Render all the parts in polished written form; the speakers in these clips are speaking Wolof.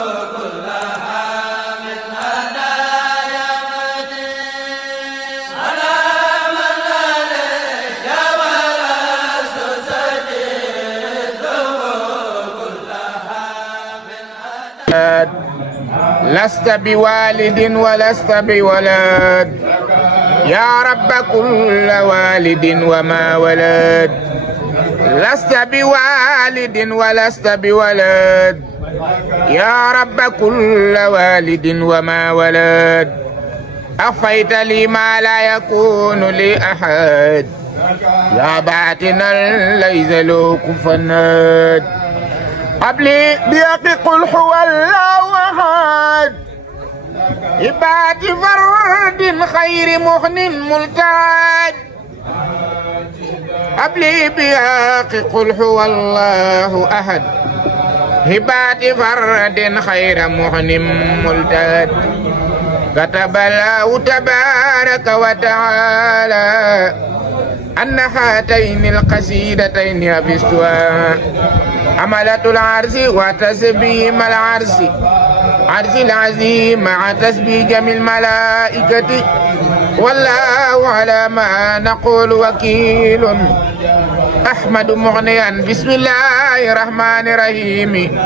لست بوالد ولست بولد يا رب كل والد وما ولد لست بوالد ولست بولد يا رب كل والد وما ولد أخفيت لي ما لا يكون لأحد يا باطنا ليس له كفوا قبلي بيقل هو الله أحد عباد فرد خير مغن ملتاج قبلي بيقل هو الله أحد عباد فرد خير مغن ملتاج كتب الله تبارك وتعالى أن هاتين القصيدتين حفظتها حملة العرش وتسبيح العرش عرش العظيم مع تسبيح جميع الملائكة والله على ما نقول وكيل أحمد مغنيا بسم الله الرحمن الرحيم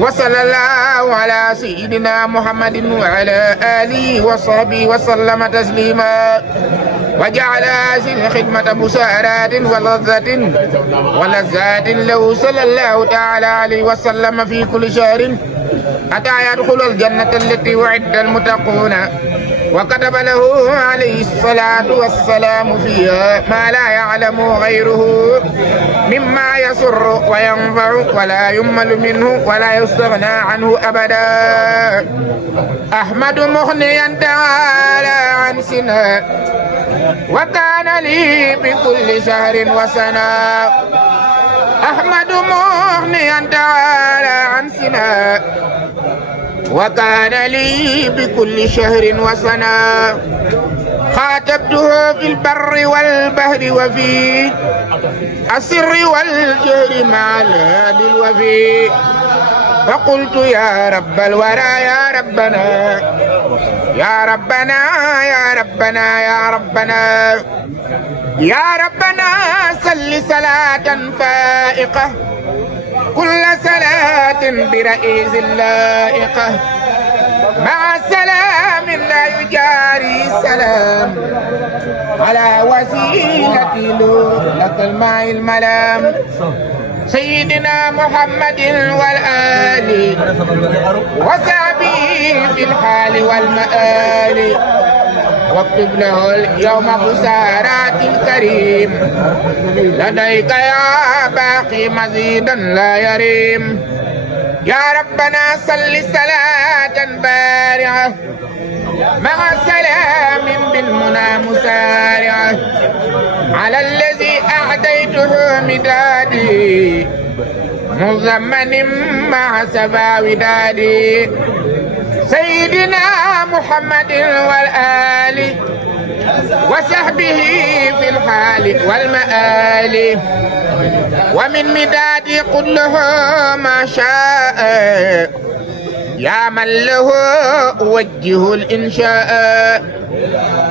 وصلى الله على سيدنا محمد وعلى آله وصحبه وسلم تسليما وجعل هذه الخدمة مسارات ولذات له صلى الله تعالى عليه وسلم في كل شهر حتى يدخل الجنة التي وعد المتقون وكتب له عليه الصلاة والسلام فيها ما لا يعلم غيره مما يسر وينفع ولا يمل منه ولا يستغنى عنه أبدا أحمد مغنيا تعالى عن سنة وكان لي بكل شهر وسنة أحمد مغنيا تعالى عن سنة وكان لي بكل شهر وسنة خاطبته في البر والبحر وفي السر والجهر مع الهادي الوفي فقلت يا رب الورى يا ربنا يا ربنا يا ربنا يا ربنا يا ربنا صل صلاة فائقة كل صلاة برئيس اللائقة مع سلام لا يجاري سلام على وسيلتي لك الماء الملام سيدنا محمد والآل وصحبه في الحال والمآل واكتب له اليوم بسارات الكريم لديك يا باقي مزيدا لا يريم يا ربنا صل صلاة بارعة مع سلام بالمنى مسارعة على الذي أعديته مدادي مزمن مع سبا ودادي سيدنا محمد والآل وصحبه في الحال والمآل ومن مدادي كله ما شاء يا من له أوجه الإنشاء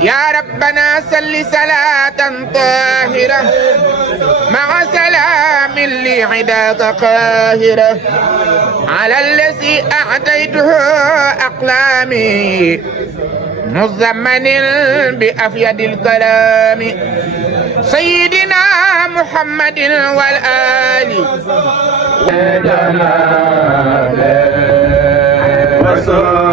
يا ربنا صل صلاة طاهرة مع سلام لعداك قاهرة على الذي أعطيته أقلامي مزمن بأفيد الكلام سيدنا محمد والآل Sorry.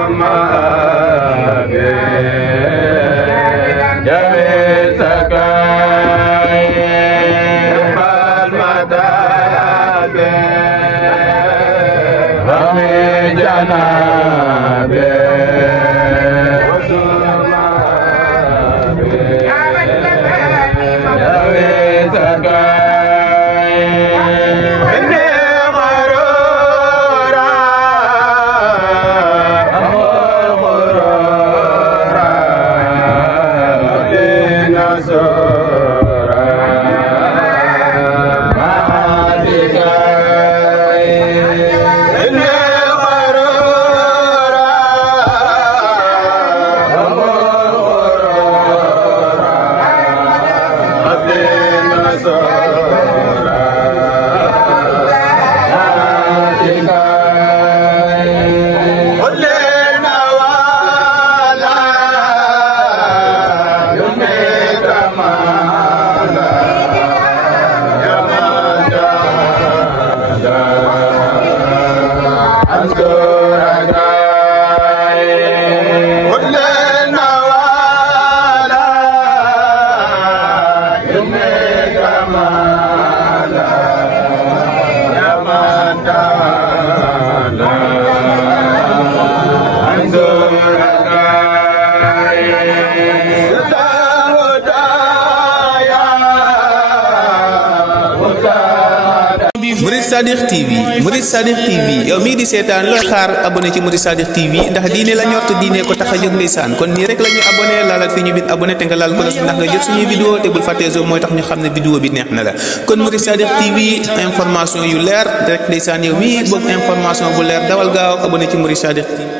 Sadikh TV Murid Sadikh TV yow mii di seetaan looy xaar abonné ci Murid Sadikh TV ndax diine la ñor te diine ko tax a jóg ndeysaan kon nii rek la ñuy abonné laalal fi ñu bind abonné te nga laal ko ndax nga jot suñuy vidéo te bul fàttee zo mooy tax ñu xam ne vidéo bi neex na la kon Murid Sadikh TV information yu leer rek ndeysaan yow mii bëgg information bu leer dawal gaaw abonné ci Murid Sadikh TV